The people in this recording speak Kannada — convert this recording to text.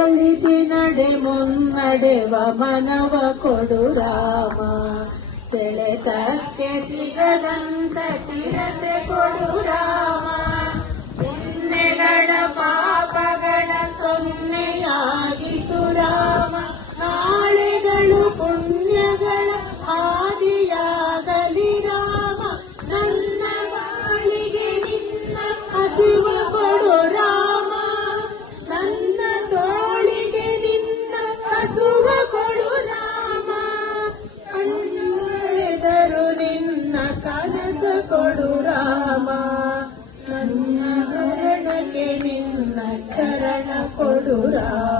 ಒಳಿತಿ ನಡೆ ಮುನ್ನಡೆವ ಮನವ ಕೊಡು ರಾಮ, ಸೆಳೆತಕ್ಕೆ ಸಿಗದಂತ ಸ್ಥಿರತೆ ಕೊಡು ರಾಮ, ಪುಣ್ಯಗಳ ಪಾಪಗಳ ಸೊನ್ನೆಯಾಗಿಸು ರಾಮ, ನಾಳೆಗಳು ಪುಣ್ಯಗಳ ಆದಿಯಾಗಲಿ ರಾಮ, ನನ್ನ ಬಾಳಿಗೆ ನಿನ್ನ ಹಸಿವು ಕೊಡು ರಾಮ, ನನ್ನ ತೋಳಿಗೆ ನಿನ್ನ ಹಸುವ ಕೊಡು ರಾಮ, ಕಣ್ಣೆದರು ನಿನ್ನ ಕನಸ ಕೊಡು ರಾಮ, ನನ್ನ ಹರಣಕ್ಕೆ ನಿನ್ನ ಚರಣ ಕೊಡು ರಾಮ.